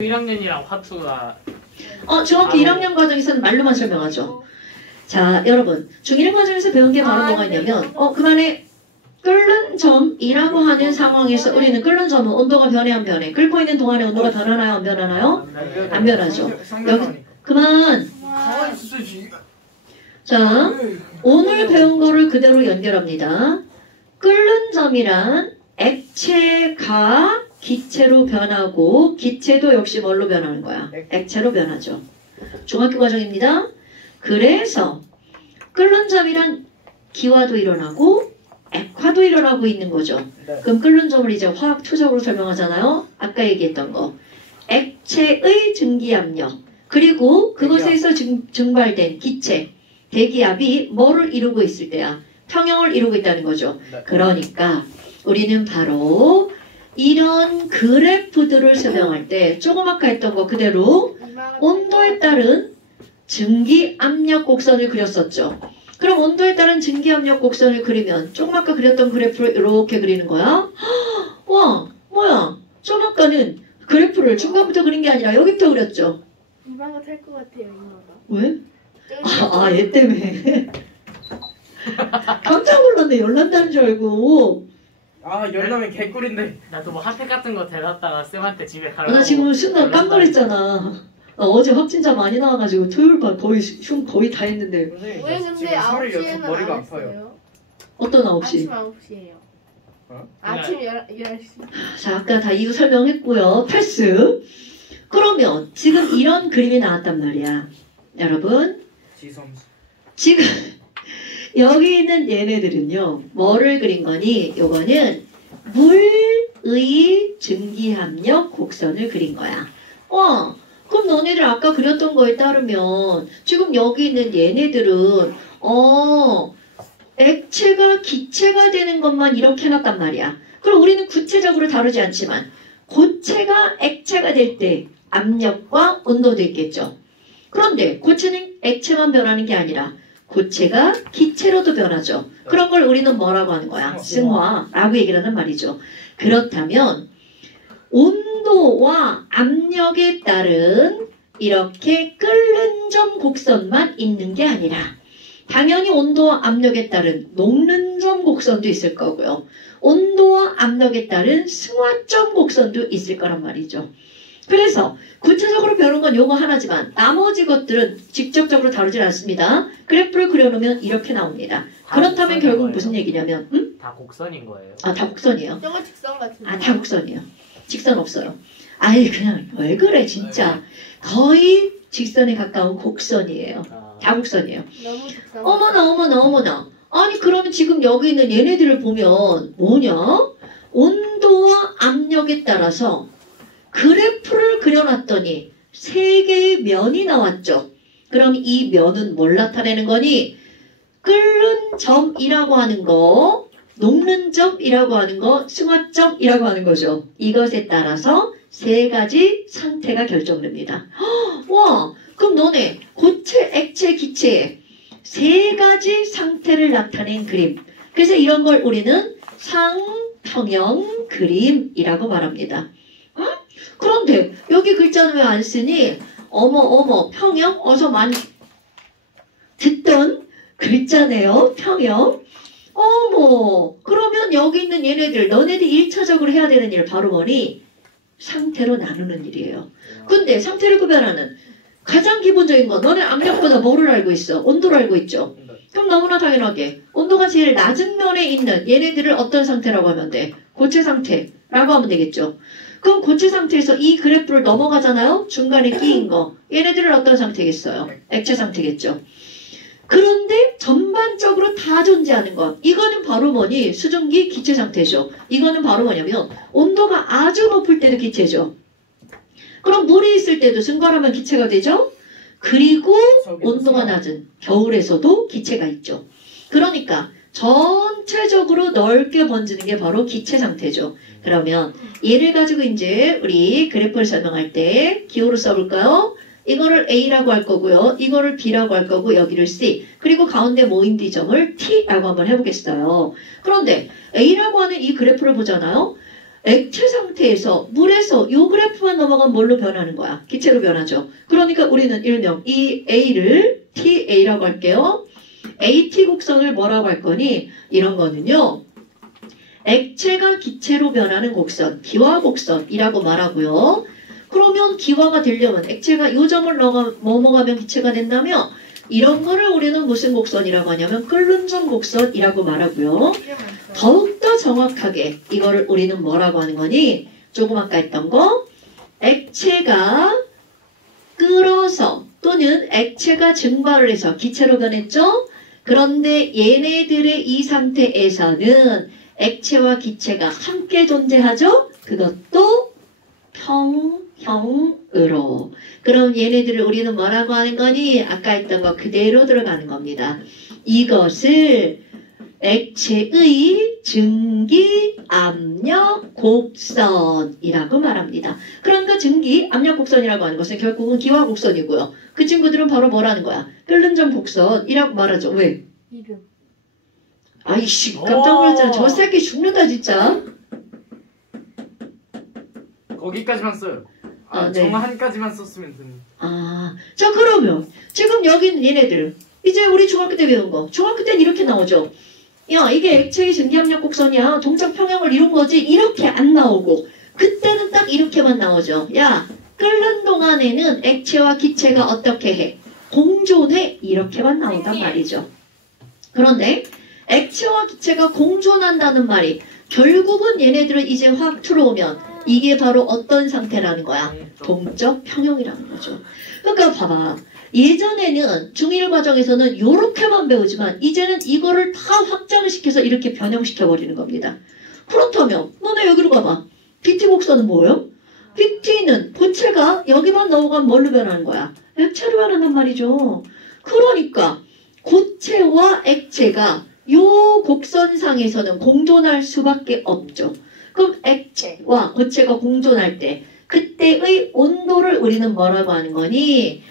1학년이랑 화투가 중학교 1학년 과정에서는 말로만 설명하죠. 자, 여러분 중1 과정에서 배운 게 바로 뭐가 있냐면 그만에 끓는 점이라고 하는 상황에서 우리는 끓는 점은 온도가 변해 안 변해? 끓고 있는 동안에 온도가 변하나요? 안 변하나요? 안 변하죠. 여기 그만. 자, 오늘 배운 거를 그대로 연결합니다. 끓는 점이란 액체가 기체로 변하고 기체도 역시 뭘로 변하는 거야? 액체로 변하죠. 중학교 과정입니다. 그래서 끓는 점이란 기화도 일어나고 액화도 일어나고 있는 거죠. 그럼 끓는 점을 이제 화학 투적으로 설명하잖아요. 아까 얘기했던 거. 액체의 증기압력 그리고 그것에서 증발된 기체 대기압이 뭐를 이루고 있을 때야? 평형을 이루고 있다는 거죠. 그러니까 우리는 바로 이런 그래프들을 설명할 때 조금 아까 했던 거 그대로 온도에 따른 증기압력 곡선을 그렸었죠. 그럼 온도에 따른 증기압력 곡선을 그리면 조금 아까 그렸던 그래프를 이렇게 그리는 거야. 와, 뭐야? 좀 아까는 그래프를 중간부터 그린 게 아니라 여기부터 그렸죠. 이마가 탈 것 같아요, 이마가. 왜? 얘 때문에. 깜짝 놀랐네. 열난다는 줄 알고. 열나면 개꿀인데. 나도 뭐 핫팩 같은 거 데려다가 쌤한테 집에 가려고. 나 지금 순간 깜놀했잖아. 어제 확진자 많이 나와가지고 토요일반 거의 흉 거의 다 했는데. 왜 근데 9시에는 머리가 안 아파요. 했어요? 어떤 9시? 아침 9시에요. 아침 11시. 자, 아까 다 이유 설명했고요. 패스. 그러면 지금 이런 그림이 나왔단 말이야. 여러분. 지금 여기 있는 얘네들은요. 뭐를 그린 거니? 요거는 물의 증기압력 곡선을 그린 거야. 그럼 너네들 아까 그렸던 거에 따르면 지금 여기 있는 얘네들은 액체가 기체가 되는 것만 이렇게 해놨단 말이야. 그럼 우리는 구체적으로 다루지 않지만 고체가 액체가 될 때 압력과 온도도 있겠죠. 그런데 고체는 액체만 변하는 게 아니라 고체가 기체로도 변하죠. 그런 걸 우리는 뭐라고 하는 거야? 승화라고 얘기를 하는 말이죠. 그렇다면 온도와 압력에 따른 이렇게 끓는 점 곡선만 있는 게 아니라 당연히 온도와 압력에 따른 녹는 점 곡선도 있을 거고요. 온도와 압력에 따른 승화점 곡선도 있을 거란 말이죠. 그래서 구체적으로 배우는 건 요거 하나지만 나머지 것들은 직접적으로 다루질 않습니다. 그래프를 그려놓으면 이렇게 나옵니다. 그렇다면 결국 무슨 얘기냐면 다 곡선인 거예요. 다 곡선이에요. 저거 직선 같은데. 다 곡선이에요. 직선 없어요. 그냥 왜 그래 진짜. 거의 직선에 가까운 곡선이에요. 다 곡선이에요. 너무 직선. 어머나. 아니 그러면 지금 여기 있는 얘네들을 보면 뭐냐? 온도와 압력에 따라서 그래프를 그려놨더니 세 개의 면이 나왔죠. 그럼 이 면은 뭘 나타내는 거니? 끓는 점이라고 하는 거, 녹는 점이라고 하는 거, 승화점이라고 하는 거죠. 이것에 따라서 세 가지 상태가 결정됩니다. 와, 그럼 너네 고체, 액체, 기체 세 가지 상태를 나타낸 그림. 그래서 이런 걸 우리는 상평형 그림이라고 말합니다. 그런데 여기 글자는 왜 안 쓰니? 어머 평형 어서 많이 듣던 글자네요. 평형. 그러면 여기 있는 얘네들 너네들 1차적으로 해야 되는 일 바로 뭐니? 상태로 나누는 일이에요. 근데 상태를 구별하는 가장 기본적인 건 너네 압력보다 뭐를 알고 있어? 온도를 알고 있죠. 그럼 너무나 당연하게 온도가 제일 낮은 면에 있는 얘네들을 어떤 상태라고 하면 돼? 고체 상태라고 하면 되겠죠. 그럼 고체 상태에서 이 그래프를 넘어가잖아요. 중간에 끼인 거. 얘네들은 어떤 상태겠어요? 액체 상태겠죠. 그런데 전반적으로 다 존재하는 것. 이거는 바로 뭐니? 수증기 기체 상태죠. 이거는 바로 뭐냐면 온도가 아주 높을 때도 기체죠. 그럼 물이 있을 때도 증발하면 기체가 되죠. 그리고 온도가 낮은 겨울에서도 기체가 있죠. 그러니까 전체적으로 넓게 번지는 게 바로 기체 상태죠. 그러면 얘를 가지고 이제 우리 그래프를 설명할 때 기호로 써볼까요? 이거를 A라고 할 거고요. 이거를 B라고 할 거고 여기를 C. 그리고 가운데 모인 지점을 T라고 한번 해보겠어요. 그런데 A라고 하는 이 그래프를 보잖아요. 액체 상태에서 물에서 요 그래프만 넘어가면 뭘로 변하는 거야? 기체로 변하죠. 그러니까 우리는 일명 이 A를 TA라고 할게요. AT 곡선을 뭐라고 할 거니? 이런 거는요. 액체가 기체로 변하는 곡선, 기화 곡선이라고 말하고요. 그러면 기화가 되려면 액체가 요 점을 넘어가면 기체가 된다면 이런 거를 우리는 무슨 곡선이라고 하냐면 끓는 점 곡선이라고 말하고요. 더욱더 정확하게 이거를 우리는 뭐라고 하는 거니? 조금 아까 했던 거 액체가 끓어서 또는 액체가 증발을 해서 기체로 변했죠? 그런데 얘네들의 이 상태에서는 액체와 기체가 함께 존재하죠? 그것도 평형으로. 그럼 얘네들을 우리는 뭐라고 하는 거니? 아까 했던 거 그대로 들어가는 겁니다. 이것을 액체의 증기 압력 곡선이라고 말합니다. 그러니까 증기 압력 곡선이라고 하는 것은 결국은 기화 곡선이고요. 그 친구들은 바로 뭐라는 거야? 끓는 점 곡선이라고 말하죠. 왜? 이름. 아이씨 깜짝 놀랐잖아. 저 새끼 죽는다 진짜. 거기까지만 써요. 네. 정한까지만 썼으면 되는. 자 그러면 지금 여기 있는 얘네들은 이제 우리 중학교 때 배운 거. 중학교 때는 이렇게 나오죠. 야 이게 액체의 증기압력 곡선이야. 동작 평형을 이룬 거지. 이렇게 안 나오고 그때는 딱 이렇게만 나오죠. 야 끓는 동안에는 액체와 기체가 어떻게 해? 공존해. 이렇게만 나온단 말이죠. 그런데 액체와 기체가 공존한다는 말이 결국은 얘네들은 이제 확 들어오면 이게 바로 어떤 상태라는 거야? 동적 평형이라는 거죠. 그러니까 봐봐. 예전에는 중1 과정에서는 이렇게만 배우지만 이제는 이거를 다 확장을 시켜서 이렇게 변형시켜 버리는 겁니다. 그렇다면 너네 여기로 가봐. BT 곡선은 뭐예요? BT는 고체가 여기만 넘어가면 뭘로 변하는 거야? 액체로 변한단 말이죠. 그러니까 고체와 액체가 요 곡선상에서는 공존할 수밖에 없죠. 그럼 액체와 고체가 공존할 때 그때의 온도를 우리는 뭐라고 하는 거니?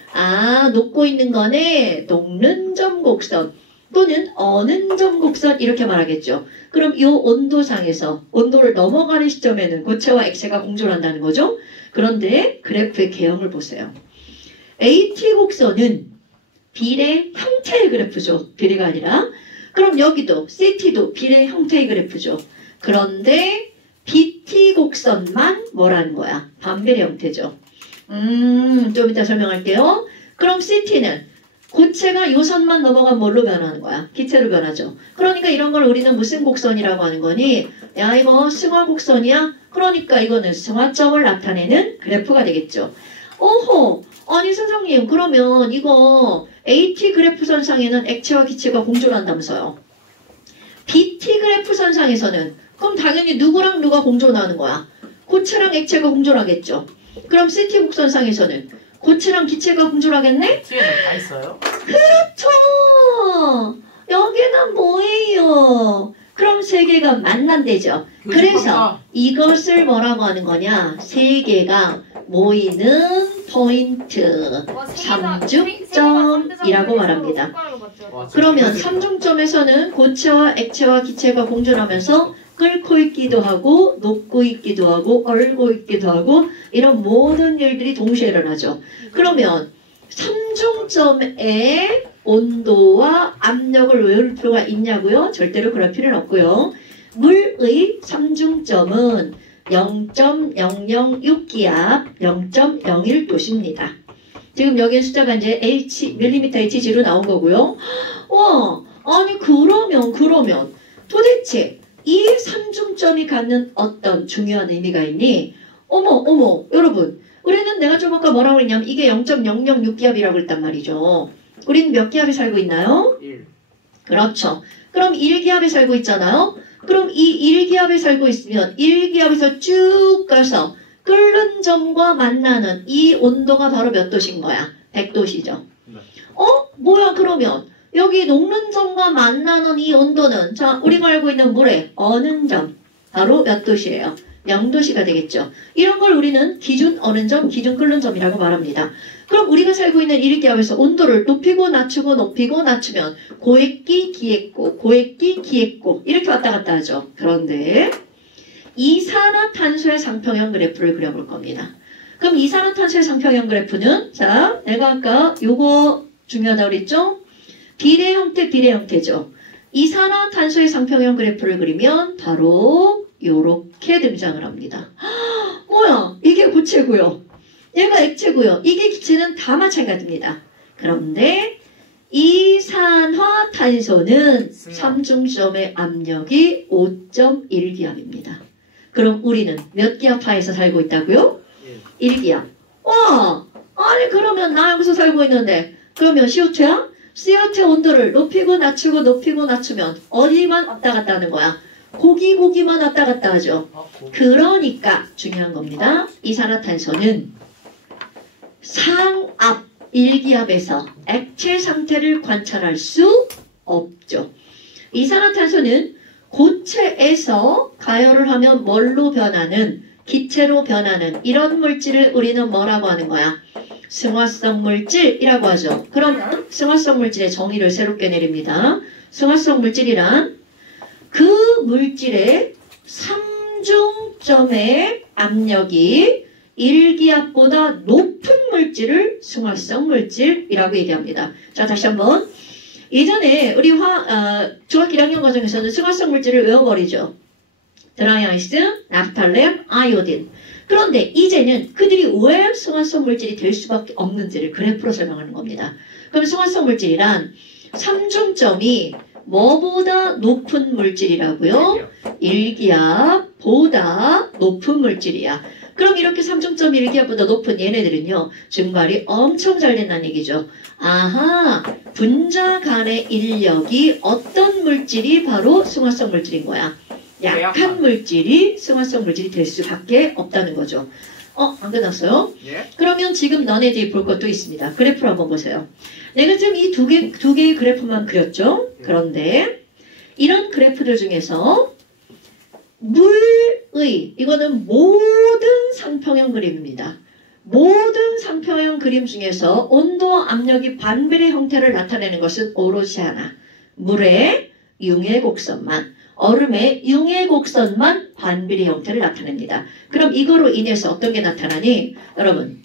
녹고 있는 거네. 녹는 점 곡선 또는 어는 점 곡선 이렇게 말하겠죠. 그럼 이 온도상에서 온도를 넘어가는 시점에는 고체와 액체가 공존한다는 거죠. 그런데 그래프의 개형을 보세요. AT 곡선은 비례 형태의 그래프죠. 비례가 아니라. 그럼 여기도 CT도 비례 형태의 그래프죠. 그런데 BT 곡선만 뭐라는 거야? 반비례 형태죠. 좀 이따 설명할게요. 그럼 CT는 고체가 요 선만 넘어가면 뭘로 변하는 거야? 기체로 변하죠. 그러니까 이런 걸 우리는 무슨 곡선이라고 하는 거니? 야 이거 승화 곡선이야? 그러니까 이거는 승화점을 나타내는 그래프가 되겠죠. 오호! 아니 선생님 그러면 이거 AT 그래프 선상에는 액체와 기체가 공존한다면서요. BT 그래프 선상에서는 그럼 당연히 누구랑 누가 공존하는 거야? 고체랑 액체가 공존하겠죠. 그럼 CT 곡선상에서는 고체랑 기체가 공존하겠네? T에는 다 있어요? 그렇죠. 여기는 뭐예요? 그럼 세 개가 만난대죠. 그래서 이것을 뭐라고 하는 거냐? 세 개가 모이는 포인트 삼중점이라고 말합니다. 그러면 삼중점에서는 고체와 액체와 기체가 공존하면서 끓고 있기도 하고 녹고 있기도 하고 얼고 있기도 하고 이런 모든 일들이 동시에 일어나죠. 그러면 삼중점의 온도와 압력을 외울 필요가 있냐고요? 절대로 그럴 필요는 없고요. 물의 삼중점은 0.006기압 0.01도씨입니다. 지금 여기에 숫자가 이제 밀리미터 Hg로 나온 거고요. 아니 그러면 도대체 이 삼중점이 갖는 어떤 중요한 의미가 있니? 어머 여러분 우리는 내가 좀 아까 뭐라고 했냐면 이게 0.006기압이라고 했단 말이죠. 우리는 몇 기압에 살고 있나요? 1. 그렇죠. 그럼 1기압에 살고 있잖아요. 그럼 이 1기압에 살고 있으면 1기압에서 쭉 가서 끓는 점과 만나는 이 온도가 바로 몇 도신 거야? 100도시죠. 네. 뭐야 그러면 여기 녹는 점과 만나는 이 온도는 자 우리가 알고 있는 물의 어는 점 바로 몇 도시예요? 0도씨가 되겠죠. 이런 걸 우리는 기준 어는 점, 기준 끓는 점이라고 말합니다. 그럼 우리가 살고 있는 1기압에서 온도를 높이고 낮추고 높이고 낮추면 고액기, 기액고, 고액기, 기액고 이렇게 왔다 갔다 하죠. 그런데 이산화탄소의 상평형 그래프를 그려볼 겁니다. 그럼 이산화탄소의 상평형 그래프는 자, 내가 아까 요거 중요하다고 그랬죠? 비례 형태죠. 이산화탄소의 상평형 그래프를 그리면 바로 요렇게 등장을 합니다. 뭐야? 이게 고체고요. 얘가 액체고요. 이게 기체는 다 마찬가지입니다. 그런데 이산화탄소는 삼중점의 압력이 5.1기압입니다. 그럼 우리는 몇 기압하에서 살고 있다고요? 1기압. 와! 아니 그러면 나 여기서 살고 있는데 그러면 CO2야? CO2 온도를 높이고 낮추고 높이고 낮추면 어디만 왔다 갔다 하는 거야? 고기만 왔다 갔다 하죠. 그러니까 중요한 겁니다. 이산화탄소는 상압 1기압에서 액체 상태를 관찰할 수 없죠. 이산화탄소는 고체에서 가열을 하면 뭘로 변하는, 기체로 변하는 이런 물질을 우리는 뭐라고 하는 거야? 승화성 물질이라고 하죠. 그럼 승화성 물질의 정의를 새롭게 내립니다. 승화성 물질이란 그 물질의 삼중점의 압력이 1기압보다 높은 물질을 승화성 물질이라고 얘기합니다. 자, 다시 한번. 예전에 우리 중학교 1학년 과정에서는 승화성 물질을 외워버리죠. 드라이아이스, 나프탈렌, 아이오딘. 그런데 이제는 그들이 왜 승화성 물질이 될 수밖에 없는지를 그래프로 설명하는 겁니다. 그럼 승화성 물질이란 삼중점이 뭐보다 높은 물질이라고요? 1기압보다 높은 물질이야. 그럼 이렇게 삼중점이 1기압보다 높은 얘네들은요, 증발이 엄청 잘 된다는 얘기죠. 아하, 분자 간의 인력이 어떤 물질이 바로 승화성 물질인 거야? 약한 물질이 승화성 물질이 될 수밖에 없다는 거죠. 안 끝났어요? 예? 그러면 지금 너네들이 볼 것도 있습니다. 그래프를 한번 보세요. 내가 지금 이 두 개의 그래프만 그렸죠? 그런데 이런 그래프들 중에서 물의, 이거는 모든 상평형 그림입니다. 모든 상평형 그림 중에서 온도와 압력이 반비례 형태를 나타내는 것은 오로지 하나. 물의 융의 곡선만, 얼음의 융의 곡선만 반비례 형태를 나타냅니다. 그럼 이거로 인해서 어떤 게 나타나니? 여러분,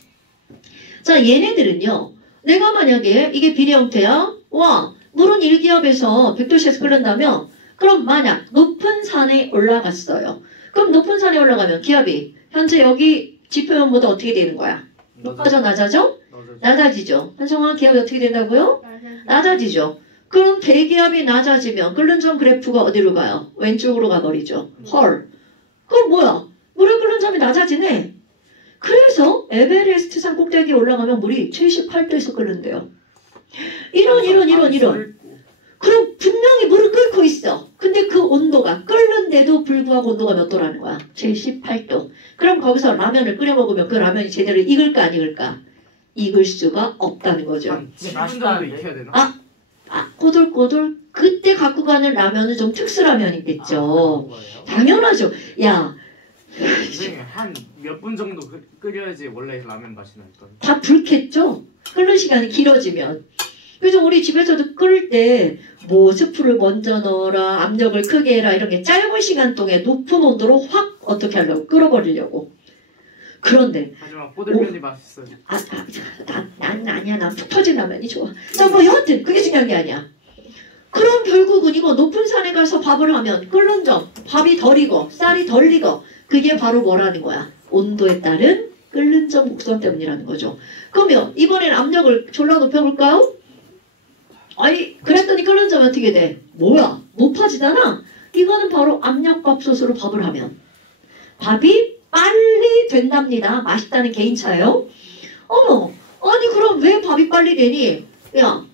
자, 얘네들은요, 내가 만약에 이게 비례 형태야? 와, 물은 1기압에서 100도씨에서 끓는다면 그럼 만약 높은 산에 올라갔어요. 그럼 높은 산에 올라가면 기압이 현재 여기 지표면보다 어떻게 되는 거야? 높아져, 낮아져? 낮아지죠. 한성아, 기압이 어떻게 된다고요? 낮아지죠. 그럼 대기압이 낮아지면 끓는 점 그래프가 어디로 가요? 왼쪽으로 가버리죠. 헐. 그럼 뭐야? 물의 끓는 점이 낮아지네. 그래서 에베레스트 산 꼭대기에 올라가면 물이 78도에서 끓는데요. 이런. 그럼 분명히 물을 끓고 있어. 근데 그 온도가 끓는데도 불구하고 온도가 몇 도라는 거야? 78도. 그럼 거기서 라면을 끓여 먹으면 그 라면이 제대로 익을까 안 익을까? 익을 수가 없다는 거죠. 한 7분 정도 익혀야 되나? 꼬들꼬들. 그때 갖고 가는 라면은 좀 특수라면이겠죠. 당연하죠. 야, 선생님 한 몇 분 정도 끓여야지 원래 라면 맛이 날던. 다 불겠죠? 끓는 시간이 길어지면. 그래서 우리 집에서도 끓을 때 뭐 스프를 먼저 넣어라, 압력을 크게 해라, 이런 게 짧은 시간 동안에 높은 온도로 확 어떻게 하려고 끓어버리려고. 그런데 하지만 꼬들면이 맛있어요. 난 아니야. 난 푹 터진 라면이 좋아. 자, 뭐 여하튼 그게 중요한 게 아니야. 그럼 결국은 이거 높은 산에 가서 밥을 하면 끓는 점, 밥이 덜 익어, 쌀이 덜 익어. 그게 바로 뭐라는 거야? 온도에 따른 끓는 점 곡선 때문이라는 거죠. 그러면 이번엔 압력을 졸라 높여볼까요? 아니, 그랬더니 끓는 점이 어떻게 돼? 뭐야? 높아지잖아? 이거는 바로 압력밥솥으로 밥을 하면 밥이 빨리 된답니다. 맛있다는 개인차예요. 어머, 아니 그럼 왜 밥이 빨리 되니? 야,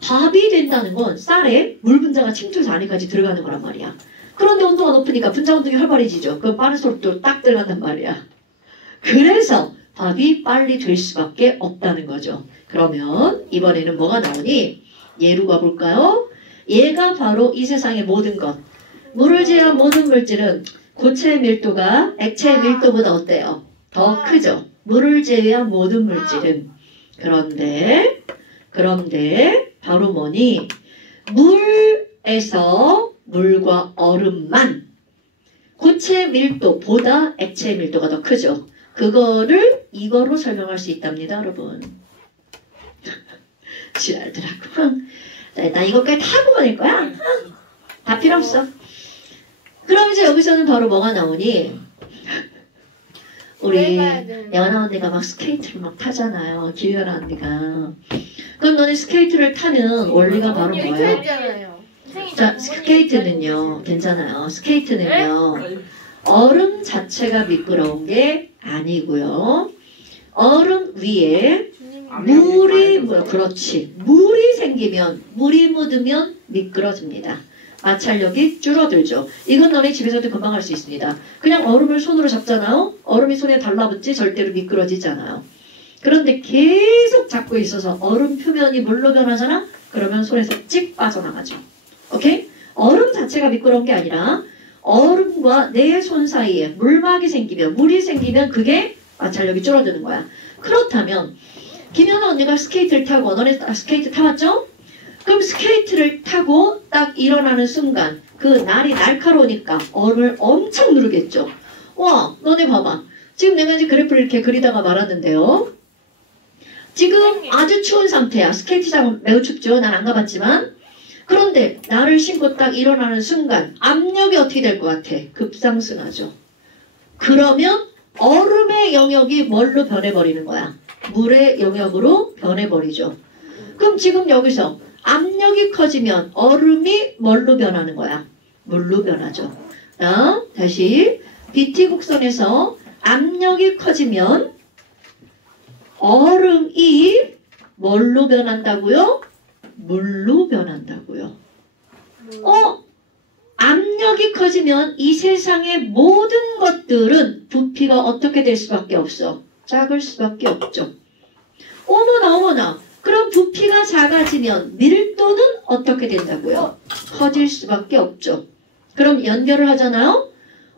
밥이 된다는 건 쌀에 물 분자가 침투해서 안에까지 들어가는 거란 말이야. 그런데 온도가 높으니까 분자 운동이 활발해지죠. 그럼 빠른 속도로 딱 들어간단 말이야. 그래서 밥이 빨리 될 수밖에 없다는 거죠. 그러면 이번에는 뭐가 나오니? 얘로 가볼까요? 얘가 바로 이 세상의 모든 것. 물을 제외한 모든 물질은 고체의 밀도가 액체의 밀도보다 어때요? 더 크죠. 물을 제외한 모든 물질은. 그런데 바로 뭐니? 물에서 물과 얼음만 고체 밀도보다 액체 밀도가 더 크죠. 그거를 이거로 설명할 수 있답니다, 여러분. 지랄더라고. 나 이것까지 다 보낼 거야. 다 필요 없어. 그럼 이제 여기서는 바로 뭐가 나오니? 우리 연아 언니가 막 스케이트를 막 타잖아요. 기연아 언니가. 그럼 너네 스케이트를 타는 원리가 바로 뭐예요? 했잖아요. 자, 스케이트는요. 괜찮아요. 스케이트는요. 얼음 자체가 미끄러운 게 아니고요. 얼음 위에 그렇지. 물이 생기면, 물이 묻으면 미끄러집니다. 마찰력이 줄어들죠. 이건 너네 집에서도 금방 할 수 있습니다. 그냥 얼음을 손으로 잡잖아요. 얼음이 손에 달라붙지 절대로 미끄러지지 않아요. 그런데 계속 잡고 있어서 얼음 표면이 물로 변하잖아? 그러면 손에서 찍 빠져나가죠. 오케이? 얼음 자체가 미끄러운 게 아니라 얼음과 내 손 사이에 물막이 생기면, 물이 생기면 그게 마찰력이 줄어드는 거야. 그렇다면 김연아 언니가 스케이트를 타고, 너네 스케이트 타봤죠? 그럼 스케이트를 타고 딱 일어나는 순간 그 날이 날카로우니까 얼음을 엄청 누르겠죠. 와, 너네 봐봐. 지금 내가 이제 그래프를 이렇게 그리다가 말았는데요. 지금 아주 추운 상태야. 스케이트장은 매우 춥죠. 난 안 가봤지만. 그런데 나를 신고 딱 일어나는 순간 압력이 어떻게 될 것 같아? 급상승하죠. 그러면 얼음의 영역이 뭘로 변해버리는 거야? 물의 영역으로 변해버리죠. 그럼 지금 여기서 압력이 커지면 얼음이 뭘로 변하는 거야? 물로 변하죠. 다시 BT 곡선에서 압력이 커지면 얼음이 뭘로 변한다고요? 물로 변한다고요. 압력이 커지면 이 세상의 모든 것들은 부피가 어떻게 될 수밖에 없어? 작을 수밖에 없죠. 어머나. 그럼 부피가 작아지면 밀도는 어떻게 된다고요? 커질 수밖에 없죠. 그럼 연결을 하잖아요.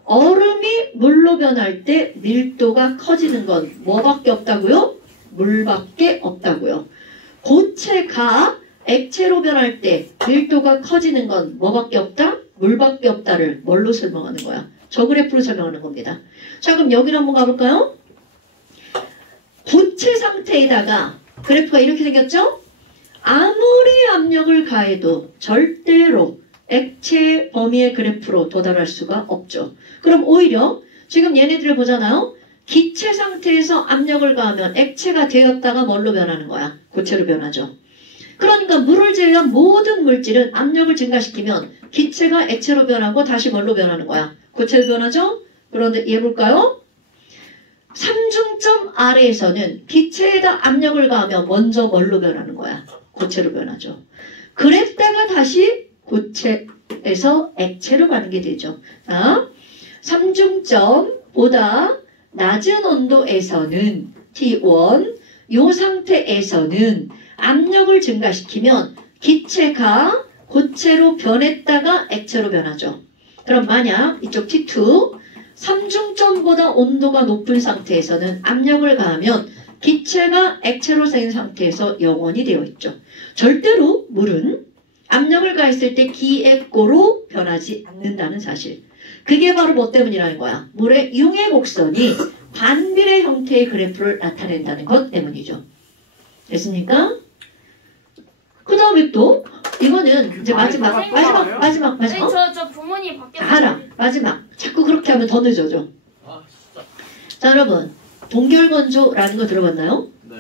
얼음이 물로 변할 때 밀도가 커지는 건 뭐밖에 없다고요? 물밖에 없다고요. 고체가 액체로 변할 때 밀도가 커지는 건 뭐밖에 없다? 물밖에 없다를 뭘로 설명하는 거야? 저 그래프로 설명하는 겁니다. 자, 그럼 여기로 한번 가볼까요? 고체 상태에다가 그래프가 이렇게 생겼죠? 아무리 압력을 가해도 절대로 액체 범위의 그래프로 도달할 수가 없죠. 그럼 오히려 지금 얘네들을 보잖아요. 기체 상태에서 압력을 가하면 액체가 되었다가 뭘로 변하는 거야? 고체로 변하죠. 그러니까 물을 제외한 모든 물질은 압력을 증가시키면 기체가 액체로 변하고 다시 뭘로 변하는 거야? 고체로 변하죠? 그런데 얘 볼까요? 삼중점 아래에서는 기체에다 압력을 가하면 먼저 뭘로 변하는 거야? 고체로 변하죠. 그랬다가 다시 고체에서 액체로 가는 게 되죠. 자, 삼중점보다 낮은 온도에서는 T1, 이 상태에서는 압력을 증가시키면 기체가 고체로 변했다가 액체로 변하죠. 그럼 만약 이쪽 T2, 삼중점보다 온도가 높은 상태에서는 압력을 가하면 기체가 액체로 된 상태에서 영원히 되어 있죠. 절대로 물은 압력을 가했을 때 기액고로 변하지 않는다는 사실. 그게 바로 뭐 때문이라는 거야? 물의 융의 곡선이 반비례 형태의 그래프를 나타낸다는 것 때문이죠. 됐습니까? 그 다음에 또 이거는 이제 마지막. 아니 저 부모님 밖에 알아. 마지막. 자꾸 그렇게 하면 더 늦어져. 아 진짜. 자, 여러분. 동결건조라는 거 들어봤나요? 네.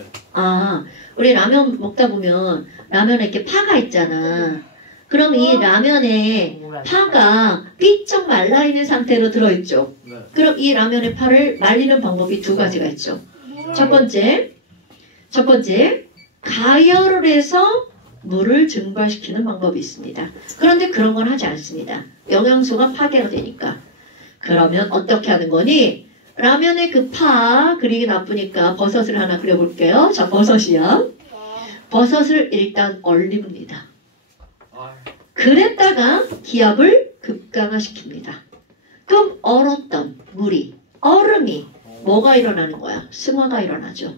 우리 라면 먹다 보면 라면에 이렇게 파가 있잖아. 그럼 이 라면에 파가 삐쩍 말라있는 상태로 들어있죠. 네. 그럼 이 라면의 파를 말리는 방법이 두 가지가 있죠. 첫 번째, 가열을 해서 물을 증발시키는 방법이 있습니다. 그런데 그런 건 하지 않습니다. 영양소가 파괴가 되니까. 그러면 어떻게 하는 거니? 라면의 그 파 그리기 나쁘니까 버섯을 하나 그려볼게요. 자, 버섯이야. 버섯을 일단 얼립니다. 그랬다가 기압을 극강화시킵니다. 그럼 얼었던 물이, 얼음이 뭐가 일어나는 거야? 승화가 일어나죠.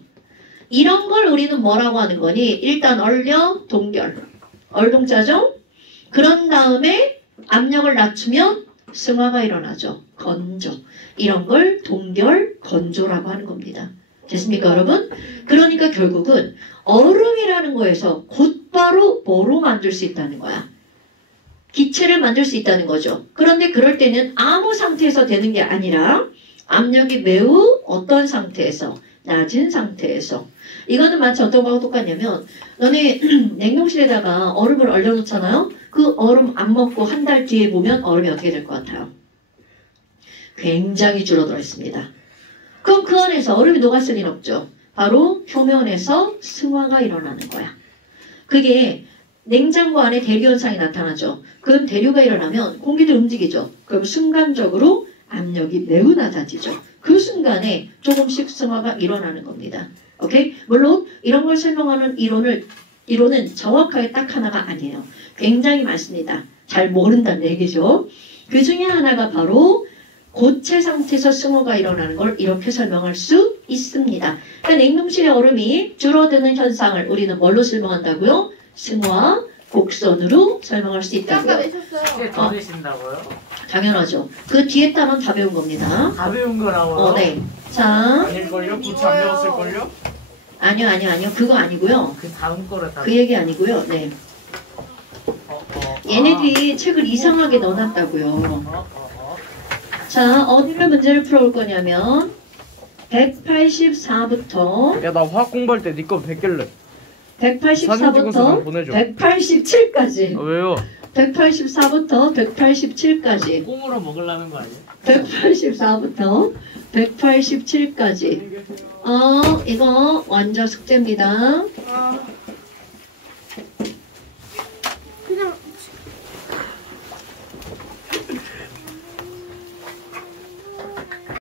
이런 걸 우리는 뭐라고 하는 거니? 일단 얼려, 동결. 얼동자죠? 그런 다음에 압력을 낮추면 승화가 일어나죠. 건조. 이런 걸 동결, 건조라고 하는 겁니다. 됐습니까, 여러분? 그러니까 결국은 얼음이라는 거에서 곧바로 뭐로 만들 수 있다는 거야? 기체를 만들 수 있다는 거죠. 그런데 그럴 때는 아무 상태에서 되는 게 아니라 압력이 매우 어떤 상태에서? 낮은 상태에서. 이거는 마치 어떤 거하고 똑같냐면 너네 냉동실에다가 얼음을 얼려놓잖아요. 그 얼음 안 먹고 한 달 뒤에 보면 얼음이 어떻게 될 것 같아요? 굉장히 줄어들어 있습니다. 그럼 그 안에서 얼음이 녹았을 리는 없죠. 바로 표면에서 승화가 일어나는 거야. 그게 냉장고 안에 대류 현상이 나타나죠. 그럼 대류가 일어나면 공기도 움직이죠. 그럼 순간적으로 압력이 매우 낮아지죠. 그 순간에 조금씩 승화가 일어나는 겁니다. 오케이? 물론 이런 걸 설명하는 이론은 정확하게 딱 하나가 아니에요. 굉장히 많습니다. 잘 모른다는 얘기죠. 그 중에 하나가 바로 고체 상태에서 승화가 일어나는 걸 이렇게 설명할 수 있습니다. 그러니까 냉동실의 얼음이 줄어드는 현상을 우리는 뭘로 설명한다고요? 승화, 곡선으로 설명할 수 아까 있다고요. 내셨어요. 더 내신다고요? 당연하죠. 그 뒤에 단원 다 배운 겁니다. 다 배운 거라고요? 네. 자, 아닐걸요? 부츠 안 배웠을걸요? 아니요. 그거 아니고요. 그 다음 거를 다 그 얘기 아니고요. 네. 얘네들이 책을 이상하게 넣어놨다고요. 자, 어디를 문제를 풀어올 거냐면 184부터 야 나 화학 공부할 때 네 거 베낄래. 사진 찍어서 좀 184부터 보내줘. 187까지 왜요? 184부터 187까지 꽁으로 먹으려는 거 아니에요? 184부터 187까지 이거 완전 숙제입니다. 아,